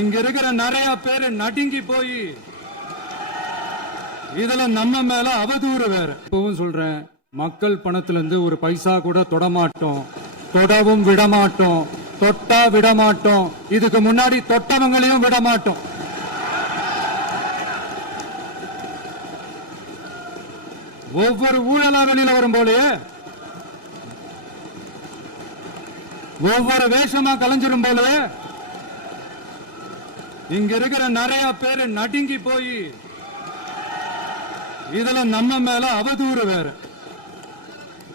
இங்க இருக்கிற நிறைய பேரு நடுங்கி போய் இதுல நம்ம மேல அவதூறு வேற. இப்பவும் சொல்றேன், மக்கள் பணத்துல இருந்து ஒரு பைசா கூட தொடமாட்டோம், தொடவும் விடமாட்டோம், தொட்டா விடமாட்டோம், இதுக்கு முன்னாடி தொட்டவங்களையும் விடமாட்டோம். ஒவ்வொரு ஊழலா வெளியில வரும் போலே, ஒவ்வொரு வேஷமா கலைஞ்சிரும் போலே, இங்க இருக்கிற நிறைய பேரு நடுங்கி போய் இதுல நம்ம மேல அவதூறு வேற.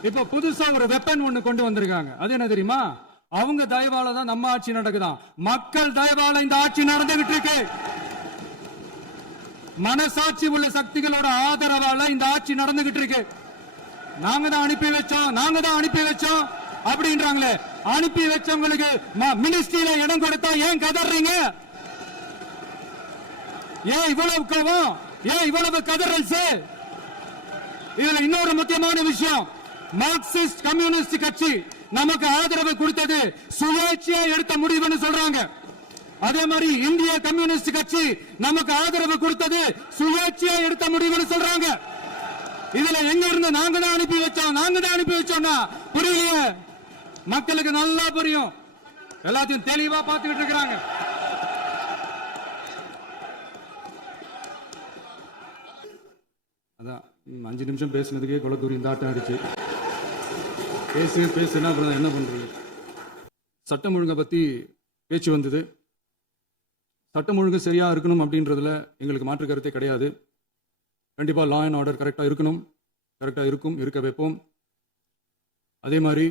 இப்ப புதுசா ஒரு வெப்பன் ஒண்ணு கொண்டு வந்திருக்காங்க. அது என்ன தெரியுமா? அவங்க தயவால தான் நம்ம ஆட்சி நடக்குதான். மக்கள் தயவால இந்த ஆட்சி நடந்துகிட்டு இருக்கு. மனசாட்சி உள்ள சக்திகளோட ஆதரவால இந்த ஆட்சி நடந்துகிட்டு இருக்கு. நாங்க தான் அனுப்பி வச்சோம் அப்படின்றாங்களே. அனுப்பி வச்சவங்களுக்கு மினிஸ்ட்ரியில இடம் கொடுத்தா ஏன் கதறீங்க? ஏன் இவ்வளவு கோவம்? ஏன் இவ்வளவு கதறல்? இதுல இன்னொரு முக்கியமான விஷயம், மார்க்சிஸ்ட் கம்யூனிஸ்ட் கட்சி நமக்கு ஆதரவு கொடுத்தது சுயேட்சையா எடுத்த முடிவுன்னு சொல்றாங்க. அதே மாதிரி இந்திய கம்யூனிஸ்ட் கட்சி நமக்கு ஆதரவு கொடுத்தது சுயேட்சையா எடுத்த முடிவுன்னு சொல்றாங்க. இதுல எங்க இருந்து நாங்க தான் அனுப்பி வச்சோம்னா புரியலையே. மக்களுக்கு நல்லா புரியும், எல்லாத்தையும் தெளிவா பார்த்துக்கிட்டு இருக்கிறாங்க. அதான் 5 நிமிஷம் பேசுனதுக்கே கொலத்தூரி இந்த ஆட்டம் அடிச்சு பேசுனா அப்புறம் என்ன பண்றது? சட்டம் ஒழுங்கை பத்தி பேச்சு வந்தது. சட்டம் ஒழுங்கு சரியா இருக்கணும் அப்படின்றதுல எங்களுக்கு மாற்று கருத்தே கிடையாது. கண்டிப்பா லா அண்ட் ஆர்டர் கரெக்டா இருக்கணும், கரெக்டா இருக்கும், இருக்க வைப்போம். அதே மாதிரி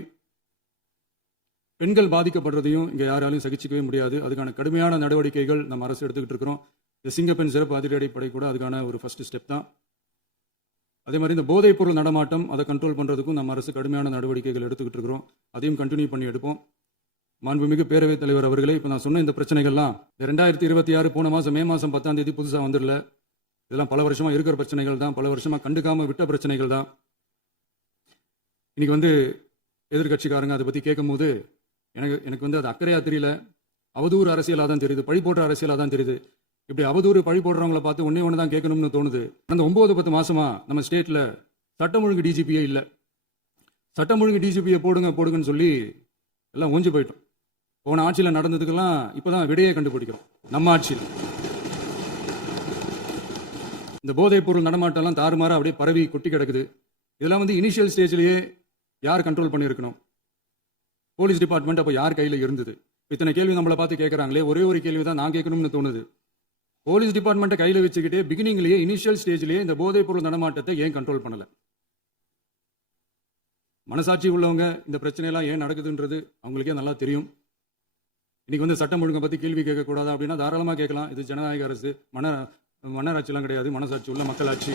பெண்கள் பாதிக்கப்படுறதையும் இங்க யாராலையும் சகிச்சிக்கவே முடியாது. அதுக்கான கடுமையான நடவடிக்கைகள் நம்ம அரசு எடுத்துக்கிட்டு இருக்கிறோம். இந்த சிங்கப்பெண் சிறப்பு அதிரடிப்படை கூட அதுக்கான ஒரு ஃபர்ஸ்ட் ஸ்டெப் தான். அதே மாதிரி இந்த போதைப் பொருள் நடமாட்டம் அதை கண்ட்ரோல் பண்றதுக்கும் நம்ம அரசு கடுமையான நடவடிக்கைகள் எடுத்துக்கிட்டு இருக்கிறோம். அதையும் கண்டினியூ பண்ணி எடுப்போம். மாண்புமிகு பேரவைத் தலைவர் அவர்களே, இப்போ நான் சொன்ன இந்த பிரச்சனைகள்லாம் 2026 போன மாதம் மே மாதம் 10ஆம் தேதி புதுசாக வந்துடல. இதெல்லாம் பல வருஷமா இருக்கிற பிரச்சனைகள் தான், பல வருஷமா கண்டுக்காம விட்ட பிரச்சனைகள் தான். இன்னைக்கு எதிர்கட்சிக்காரங்க அதை பற்றி கேட்கும் போது எனக்கு அது அக்கறையா தெரியல, அவதூறு அரசியலாக தான் தெரியுது, பழி போடுற அரசியலாக தான் தெரியுது. இப்படி அவதூறு பழி போடுறவங்களை பார்த்து ஒன்று தான் கேட்கணும்னு தோணுது. அந்த 9-10 மாசமா நம்ம ஸ்டேட்ல சட்டம் ஒழுங்கு டிஜிபியே இல்லை. சட்டம் ஒழுங்கு டிஜிபியை போடுங்கன்னு சொல்லி எல்லாம் ஓஞ்சு போயிட்டோம். போன ஆட்சியில் நடந்ததுக்கெல்லாம் இப்பதான் விடையே கண்டுபிடிக்கிறோம். நம்ம ஆட்சியில் இந்த போதைப் பொருள் நடமாட்டம்லாம் தாறுமாறா அப்படியே பரவி கொட்டி கிடக்குது. இதெல்லாம் இனிஷியல் ஸ்டேஜ்லயே யார் கண்ட்ரோல் பண்ணியிருக்கணும்? போலீஸ் டிபார்ட்மெண்ட் அப்போ யார் கையில் இருந்தது? இத்தனை கேள்வி நம்மளை பார்த்து கேட்கறாங்களே, ஒரே ஒரு கேள்வி தான் நான் கேட்கணும்னு தோணுது. போலீஸ் டிபார்ட்மெண்ட்டை கையில் வச்சுக்கிட்டே பிகினிங்லேயே இனிஷியல் ஸ்டேஜ்லேயே இந்த போதைப் பொருள் நடமாட்டத்தை ஏன் கண்ட்ரோல் பண்ணல? மனசாட்சி உள்ளவங்க இந்த பிரச்சனையெல்லாம் ஏன் நடக்குதுன்றது அவங்களுக்கே நல்லா தெரியும். இன்னைக்கு சட்டம் ஒழுங்கை பற்றி கேள்வி கேட்கக்கூடாது அப்படின்னா தாராளமாக கேட்கலாம். இது ஜனநாயக அரசு, மன்னராட்சியெல்லாம் கிடையாது, மனசாட்சி உள்ள மக்களாட்சி.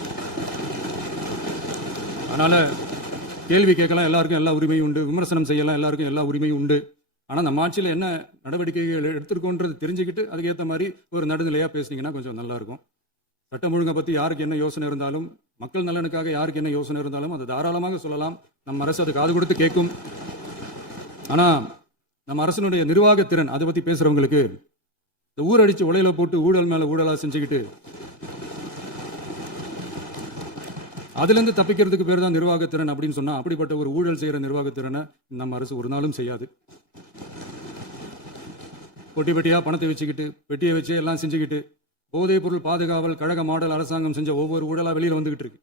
அதனால கேள்வி கேட்கலாம், எல்லாருக்கும் எல்லா உரிமையும் உண்டு. விமர்சனம் செய்யலாம், எல்லாருக்கும் எல்லா உரிமையும் உண்டு. ஆனால் நம்ம ஆட்சியில் என்ன நடவடிக்கைகள் எடுத்திருக்கோன்றது தெரிஞ்சுக்கிட்டு அதுக்கேற்ற மாதிரி ஒரு நடுநிலையாக பேசுனீங்கன்னா கொஞ்சம் நல்லா இருக்கும். சட்டம் ஒழுங்கை பற்றி யாருக்கு என்ன யோசனை இருந்தாலும், மக்கள் நலனுக்காக யாருக்கு என்ன யோசனை இருந்தாலும் அதை தாராளமாக சொல்லலாம். நம்ம அரசு அது காது கொடுத்து கேட்கும். ஆனால் நம்ம அரசினுடைய நிர்வாகத்திறன் அதை பற்றி பேசுறவங்களுக்கு இந்த ஊரடிச்சு உலையில போட்டு ஊழல் மேல ஊழலா செஞ்சுக்கிட்டு அதுலேருந்து தப்பிக்கிறதுக்கு பேர் தான் நிர்வாகத்திறன் அப்படின்னு சொன்னா, அப்படிப்பட்ட ஒரு ஊழல் செய்யற நிர்வாகத்திறனை நம்ம அரசு ஒரு நாளும் செய்யாது. பொட்டி பெட்டியா பணத்தை வச்சுக்கிட்டு, பெட்டியை வச்சு எல்லாம் செஞ்சுக்கிட்டு, போதைப் பொருள் பாதுகாவல் கழக மாடல் அரசாங்கம் செஞ்ச ஒவ்வொரு ஊழலா வெளியில வந்துகிட்டு இருக்கு.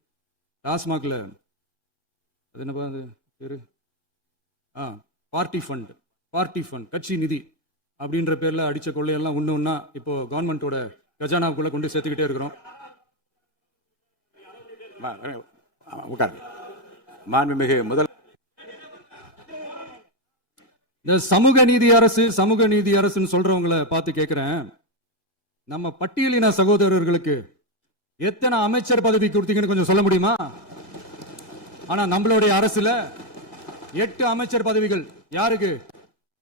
டாஸ்மாக்ல அது என்னப்பா அது பேரு, பார்ட்டி ஃபண்ட் கட்சி நிதி அப்படின்ற பேர்ல அடிச்ச கொள்ளையெல்லாம் ஒண்ணா இப்போ கவர்மெண்டோட கஜானாவுக்குள்ள கொண்டு சேர்த்துக்கிட்டே இருக்கிறோம். மாண்புமிகு முதல் இந்த சமூக நீதி அரசுன்னு சொல்றவங்களை பார்த்து கேட்கிறேன், நம்ம பட்டியலின சகோதரர்களுக்கு எத்தனை அமைச்சர் பதவி கொடுத்தீங்கன்னு கொஞ்சம் சொல்ல முடியுமா? ஆனா நம்மளுடைய அரசுல 8 அமைச்சர் பதவிகள் யாருக்கு?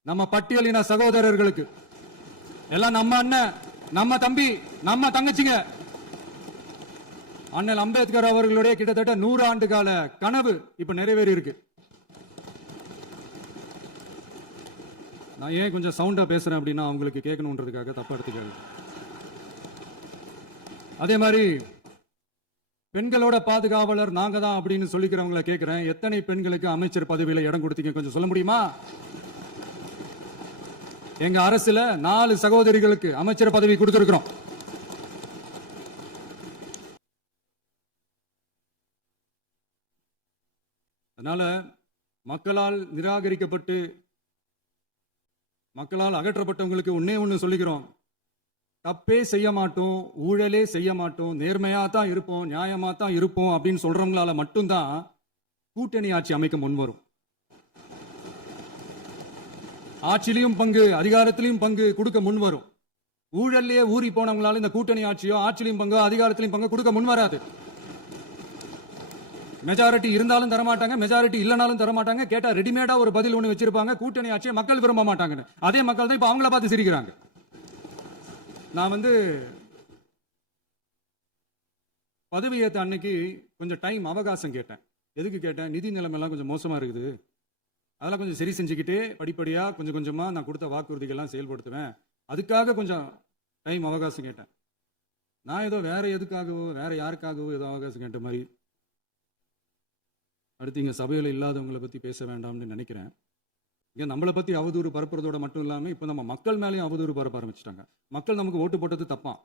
நம்ம பட்டியலின சகோதரர்களுக்கு. எல்லாம் நம்ம அண்ணன், நம்ம தம்பி, நம்ம தங்கச்சிங்க. அண்ணல் அம்பேத்கர் அவர்களுடைய கிட்டத்தட்ட 100 ஆண்டு கால கனவு இப்ப நிறைவேறி இருக்கு. நான் ஏன் கொஞ்சம் சவுண்டா பேசுறேன் அப்படின்னா அவங்களுக்கு கேட்கணுன்றதுக்காக தப்பா எடுத்துக்காது. அதே மாதிரி பெண்களோட பாதுகாவலர் நாங்க தான் அப்படின்னு சொல்லிக்கிறவங்கள கேட்கிறேன், எத்தனை பெண்களுக்கு அமைச்சர் பதவியில இடம் கொடுத்தீங்க கொஞ்சம் சொல்ல முடியுமா? எங்க அரசுல 4 சகோதரிகளுக்கு அமைச்சர் பதவி கொடுத்திருக்கிறோம். அதனால மக்களால் நிராகரிக்கப்பட்டு மக்களால் அகற்றப்பட்டவங்களுக்கு ஒண்ணு சொல்லிக்கிறோம், தப்பே செய்ய மாட்டோம், ஊழலே செய்ய மாட்டோம், நேர்மையா தான் இருப்போம், நியாயமா தான் இருப்போம் அப்படின்னு சொல்றவங்களால மட்டும்தான் கூட்டணி ஆட்சி அமைக்க முன்வரும். ஆட்சியிலையும் பங்கு அதிகாரத்திலையும் பங்கு கொடுக்க முன்வரும். ஊழல்லையே ஊறி போனவங்களால இந்த கூட்டணி ஆட்சியோ ஆட்சியிலையும் பங்கு அதிகாரத்திலையும் பங்கு கொடுக்க முன்வராது. மெஜாரிட்டி இருந்தாலும் தரமாட்டாங்க, மெஜாரிட்டி இல்லைனாலும் தரமாட்டாங்க. கேட்டா ரெடிமேடா ஒரு பதில் ஒண்ணு வச்சிருப்பாங்க, கூட்டணி ஆட்சியை மக்கள் விரும்ப மாட்டாங்கன்னு. அதே மக்கள் தான் இப்ப அவங்கள பார்த்து சிரிக்கிறாங்க. நான் பதவி ஏத்த அன்னைக்கு கொஞ்சம் டைம் அவகாசம் கேட்டேன். எதுக்கு கேட்டேன்? நிதி நிலைமை எல்லாம் கொஞ்சம் மோசமா இருக்குது, அதெல்லாம் கொஞ்சம் சரி செஞ்சுக்கிட்டே படிப்படியா கொஞ்சம் கொஞ்சமா நான் கொடுத்த வாக்குறுதிகள்லாம் செயல்படுத்துவேன், அதுக்காக கொஞ்சம் டைம் அவகாசம் கேட்டேன். நான் ஏதோ வேற எதுக்காகவோ வேற யாருக்காகவோ ஏதோ அவகாசம் கேட்ட மாதிரி. அடுத்து இங்க சபையில இல்லாதவங்களை பத்தி பேச வேண்டாம்னு நினைக்கிறேன். இங்க நம்மளை பத்தி அவதூறு பரப்புறதோட மட்டும் இல்லாம இப்ப நம்ம மக்கள் மேலேயும் அவதூறு பரப்ப ஆரம்பிச்சிட்டாங்க. மக்கள் நமக்கு ஓட்டு போட்டது தப்பான்,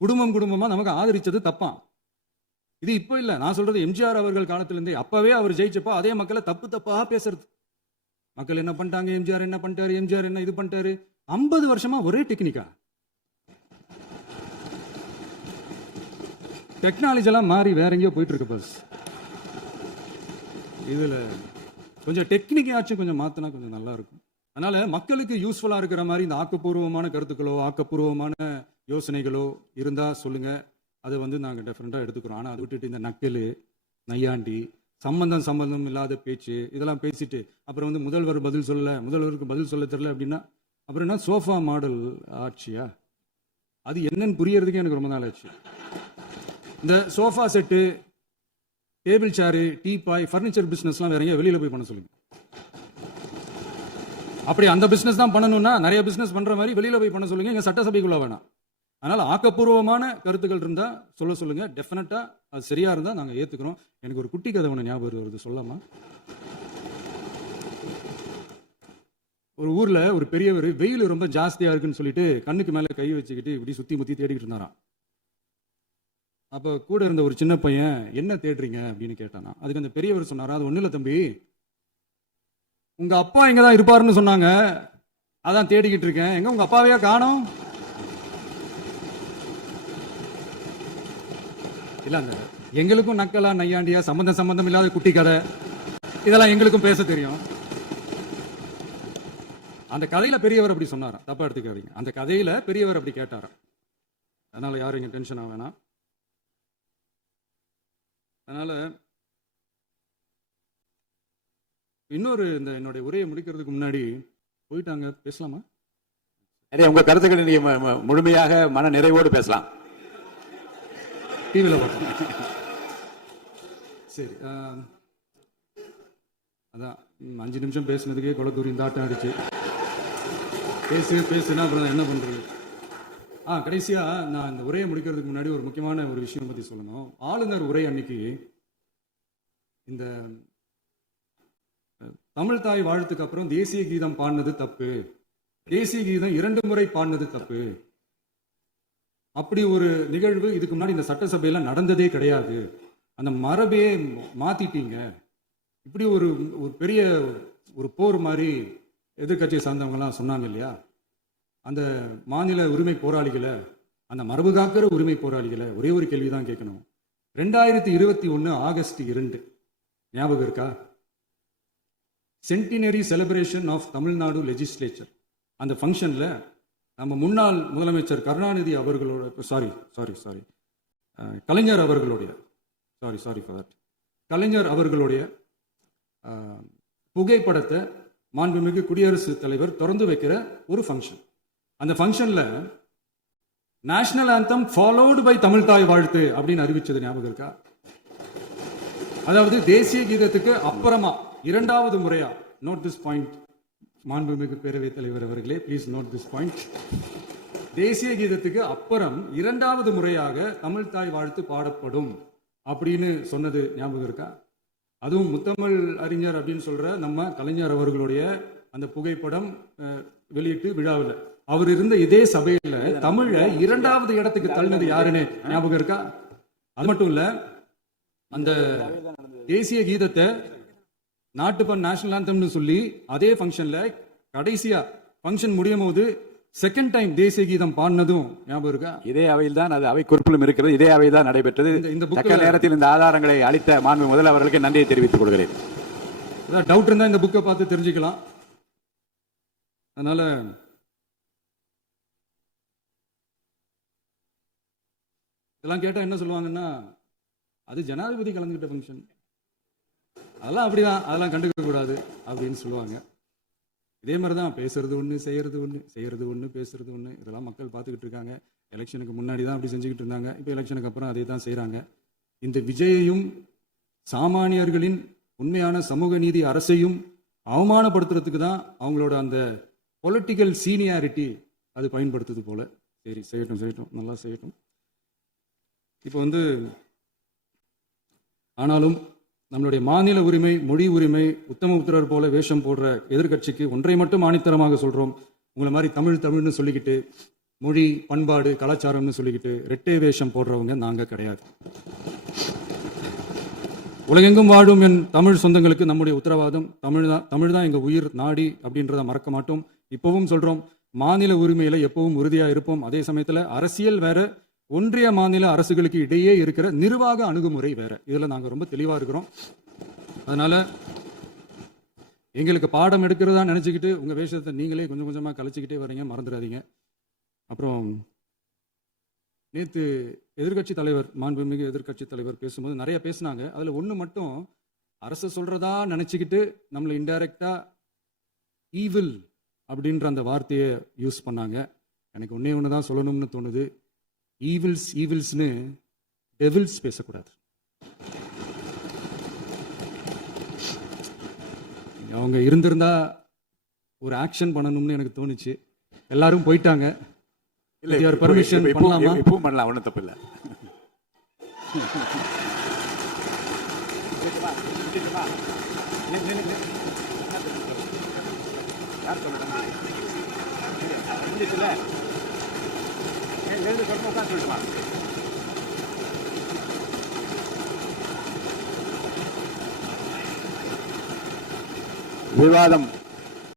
குடும்பமா நமக்கு ஆதரிச்சது தப்பான். இது இப்ப இல்ல, நான் சொல்றது எம்ஜிஆர் அவர்கள் காலத்திலிருந்தே. அப்பவே அவர் ஜெயிச்சப்போ அதே மக்களை தப்பா பேசுறது. மக்கள் என்ன பண்ணிட்டாங்க, எம்ஜிஆர் என்ன பண்ணிட்டாரு, எம்ஜிஆர் என்ன இது பண்ணிட்டாரு. 50 வருஷமா ஒரே டெக்னிக்கா. டெக்னாலஜி எல்லாம் மாறி வேற எங்கேயோ போயிட்டு இருக்கு. பஸ் இதுல கொஞ்சம் டெக்னிக்காச்சும் கொஞ்சம் மாத்தினா கொஞ்சம் நல்லா இருக்கும். அதனால மக்களுக்கு யூஸ்ஃபுல்லா இருக்கிற மாதிரி இந்த ஆக்கப்பூர்வமான கருத்துக்களோ ஆக்கப்பூர்வமான யோசனைகளோ இருந்தா சொல்லுங்க, அது நாங்க டெஃபரெண்டா எடுத்துக்கிறோம். ஆனா அதை விட்டுட்டு இந்த நக்கலு நையாண்டி சம்பந்தம் இல்லாத பேச்சு இதெல்லாம் பேசிட்டு அப்புறம் முதல்வர் பதில் சொல்லல, முதல்வருக்கு பதில் சொல்ல தெரியல அப்படின்னா அப்புறம் என்ன சோஃபா மாடல் ஆட்சியா? அது என்னன்னு புரியறதுக்கே எனக்கு ரொம்ப நாள் ஆச்சு. இந்த sofa set, table chair, teapoy, furniture பிசினஸ்லாம் வேற எங்கேயா வெளியில போய் பண்ண சொல்லுங்க. அப்படி அந்த பிசினஸ் தான் பண்ணணும்னா நிறைய பிசினஸ் பண்ற மாதிரி வெளியில போய் பண்ண சொல்லுங்க, எங்க சட்டசபைக்குள்ள வேணாம். அதனால ஆக்கப்பூர்வமான கருத்துக்கள் இருந்தா சொல்லுங்க. டெஃபினட்டா அது சரியா இருந்தா நாங்க ஏத்துக்கிறோம். எனக்கு ஒரு குட்டி கதை ஒன்று ஞாபகம் வருது, சொல்லாமா? ஒரு ஊர்ல ஒரு பெரியவர் வெயில் ரொம்ப ஜாஸ்தியா இருக்குன்னு சொல்லிட்டு கண்ணுக்கு மேல கை வச்சுக்கிட்டு இப்படி சுத்தி முத்தி தேடிக்கிட்டு இருந்தாராம். அப்ப கூட இருந்த ஒரு சின்ன பையன் என்ன தேடுறீங்க அப்படின்னு கேட்டானா. அதுக்கு அந்த பெரியவர் சொன்னாரா, அது ஒண்ணு இல்ல தம்பி, உங்க அப்பா இங்கதான் இருப்பாருன்னு சொன்னாங்க, அதான் தேடிக்கிட்டு இருக்கேன், எங்க உங்க அப்பாவையா காணோம்? இல்லங்க, எங்களுக்கும் நக்கலா நையாண்டியா சம்பந்தம் இல்லாத குட்டி கதை இதெல்லாம் எங்களுக்கும் பேச தெரியும். அந்த கதையில பெரியவர் அப்படி சொன்னாரா, தப்பா எடுத்துக்காதீங்க. அந்த கதையில பெரியவர் அப்படி கேட்டாரா. அதனால யாரும் இங்க டென்ஷன் ஆக வேணாம். அதனால இன்னொரு இந்த என்னுடைய உரையை முடிக்கிறதுக்கு முன்னாடி போயிட்டாங்க, பேசலாமா? உங்க கருத்துக்களை நீங்க முழுமையாக மன நிறைவோடு பேசலாம். டிவியில் பார்த்தோம். சரி, அதான் 5 நிமிஷம் பேசுனதுக்கே கொலத்தூரி தாட்டம் அடிச்சு பேசுனா அப்புறம் என்ன பண்றது? கடைசியா நான் இந்த உரையை முடிக்கிறதுக்கு முன்னாடி ஒரு முக்கியமான ஒரு விஷயம் பத்தி சொல்லணும். ஆளுநர் உரை அன்னைக்கு இந்த தமிழ் தாய் வாழ்த்துக்கு அப்புறம் தேசிய கீதம் பாடினது தப்பு, தேசிய கீதம் 2 முறை பாடினது தப்பு, அப்படி ஒரு நிகழ்வு இதுக்கு முன்னாடி இந்த சட்டசபையில நடந்ததே கிடையாது, அந்த மரபையே மாத்திட்டீங்க, இப்படி ஒரு பெரிய ஒரு போர் மாதிரி எதிர்கட்சியை சார்ந்தவங்கலாம் சொன்னாங்க இல்லையா. அந்த மாநில உரிமை போராளிகளை, அந்த மரபு காக்கிற உரிமை போராளிகளை ஒரே ஒரு கேள்விதான் கேட்கணும். 2021 ஆகஸ்ட் 2 ஞாபகம் இருக்கா? Centenary celebration of Tamil Nadu legislature. அந்த ஃபங்க்ஷன்ல நம்ம முன்னாள் முதலமைச்சர் கருணாநிதி அவர்களோட கலைஞர் அவர்களுடைய கலைஞர் அவர்களுடைய புகைப்படத்தை மாண்புமிகு குடியரசுத் தலைவர் திறந்து வைக்கிற ஒரு ஃபங்க்ஷன். அந்த ஃபங்க்ஷன்ல national anthem followed by Tamil தாய் வாழ்த்து அப்படின்னு அறிவிச்சது ஞாபகம் இருக்கா? அதாவது தேசிய கீதத்துக்கு அப்புறமா 2வது முறையா, நோட் திஸ் பாயிண்ட் மாண்புமிகு பேரவைத் தலைவர் அவர்களே, ப்ளீஸ் நோட் திஸ் பாயிண்ட். தேசிய கீதத்துக்கு அப்புறம் இரண்டாவது முறையாக தமிழ் தாய் வாழ்த்து பாடப்படும் அப்படின்னு சொன்னது ஞாபகம் இருக்கா? அதுவும் முத்தமிழ் அறிஞர் அப்படின்னு சொல்ற நம்ம கலைஞர் அவர்களுடைய அந்த புகைப்படம் வெளியிட்டு விழாவில் அவர் இருந்த இதே சபையில தமிழை இரண்டாவது இடத்துக்கு தள்ளினது யாருன்னு ஞாபகம் இருக்கா? அது மட்டும் இல்ல, அந்த தேசிய கீதத்தை நாட்டுப்பண் நேஷனல் ஆந்தம்னு சொல்லி அதே ஃபங்க்ஷன்ல கடைசியா ஃபங்க்ஷன் முடியும் போது செகண்ட் டைம் தேசிய கீதம் பாடினதும் ஞாபகம் இருக்கா? இதே அவையில் தான், அது அவை குறிப்பிலும் இருக்கிறது, இதே அவை தான் நடைபெற்றது. இந்த தக்க நேரத்தில் இந்த ஆதாரங்களை அளித்த மாண்பு முதல்வர்களுக்கு நன்றியை தெரிவித்துக் கொள்கிறேன். டவுட் இருந்தா இந்த புக்கை பார்த்து தெரிஞ்சுக்கலாம். அதனால இதெல்லாம் கேட்டா என்ன சொல்லுவாங்கன்னா, அது ஜனாதிபதி கலந்துகிட்ட ஃபங்க்ஷன், அதெல்லாம் அப்படிதான், அதெல்லாம் கண்டுக்க கூடாது அப்படின்னு சொல்லுவாங்க. இதே மாதிரி தான் பேசுறது ஒன்று, செய்யறது ஒன்று, செய்யறது ஒன்று, பேசுறது ஒன்று. இதெல்லாம் மக்கள் பார்த்துக்கிட்டு இருக்காங்க. எலெக்ஷனுக்கு முன்னாடி தான் அப்படி செஞ்சுக்கிட்டு இருந்தாங்க, இப்போ எலெக்ஷனுக்கு அப்புறம் அதே தான் செய்கிறாங்க. இந்த விஜயையும் சாமானியர்களின் உண்மையான சமூக நீதி அரசையும் அவமானப்படுத்துறதுக்கு தான் அவங்களோட அந்த பொலிட்டிக்கல் சீனியாரிட்டி அது பயன்படுத்துது போல. சரி, செய்யட்டும் செய்யட்டும், நல்லா செய்யட்டும். இப்போ ஆனாலும் நம்மளுடைய மாநில உரிமை, மொழி உரிமை, உத்தமபுத்திரர் போல வேஷம் போடுற எதிர்கட்சிக்கு ஒன்றை மட்டும் ஆணித்தரமாக சொல்றோம். உங்களை மாதிரி தமிழ் தமிழ்னு சொல்லிக்கிட்டு, மொழி, பண்பாடு, கலாச்சாரம்னு சொல்லிக்கிட்டு ரெட்டை வேஷம் போடுறவங்க நாங்க கிடையாது. உலகெங்கும் வாழும் என் தமிழ் சொந்தங்களுக்கு நம்முடைய உத்தரவாதம் தமிழ் தான் எங்க உயிர் நாடி அப்படின்றத மறக்க மாட்டோம். இப்பவும் சொல்றோம், மாநில உரிமையில எப்பவும் உறுதியா இருப்போம். அதே சமயத்துல அரசியல் வேற, ஒன்றிய மாநில அரசுகளுக்கு இடையே இருக்கிற நிர்வாக அணுகுமுறை வேற. இதுல நாங்க ரொம்ப தெளிவா இருக்கிறோம். அதனால எங்களுக்கு பாடம் எடுக்கிறதா நினைச்சுக்கிட்டு உங்க வேஷத்தை நீங்களே கொஞ்சம் கொஞ்சமா கலைச்சிக்கிட்டே வரீங்க, மறந்துடாதீங்க. அப்புறம் நேத்து எதிர்கட்சி தலைவர், மாண்புமிகு எதிர்கட்சி தலைவர் பேசும்போது நிறைய பேசினாங்க. அதுல ஒண்ணு மட்டும் அரசு சொல்றதா நினைச்சுக்கிட்டு நம்மளை இன்டைரக்டா ஈவில் அப்படின்ற அந்த வார்த்தையை யூஸ் பண்ணாங்க. எனக்கு ஒன்னே ஒண்ணுதான் சொல்லணும்னு தோணுது, ஈவில்ஸ்னு டெவில்ஸ் பேசக்கூடாது. அவங்க இருந்திருந்தா ஒரு ஆக்ஷன் பண்ணணும்னு எனக்கு தோணுச்சு. எல்லாரும் போயிட்டாங்க. பர்மிஷன் பண்ணலாமா? இப்போ பண்ணலாம், ஒன்றும் தப்பு இல்லை. விவாதம்